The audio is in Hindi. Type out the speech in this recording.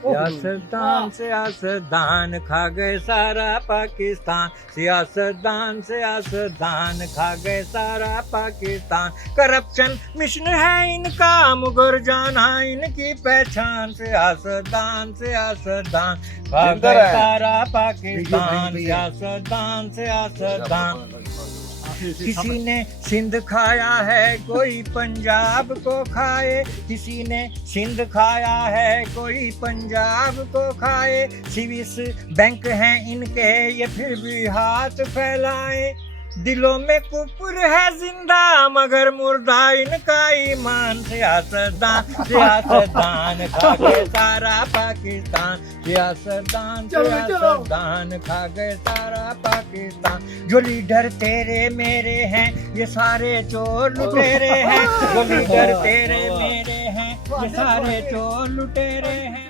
सियासतदान सियासतदान खा गए सारा पाकिस्तान, सियासतदान खा गए सारा पाकिस्तान। करप्शन मिशन है इनका, मुगर जाना इनकी पहचान। सियासतदान खा गए सारा पाकिस्तान, सियासतदान। किसी ने सिंध खाया है कोई पंजाब को खाए, किसी ने सिंध खाया है कोई पंजाब को खाए। स्विस बैंक हैं इनके ये फिर भी हाथ फैलाए, दिलों में कुफर है जिंदा मगर मुर्दा इनका ईमान। सियासतदान खा गए सारा पाकिस्तान, सियासतदान खा गए सारा पाकिस्तान। जो लीडर तेरे मेरे हैं ये सारे चोर लुटेरे हैं, जो लीडर तेरे मेरे हैं ये सारे चोर लुटेरे हैं।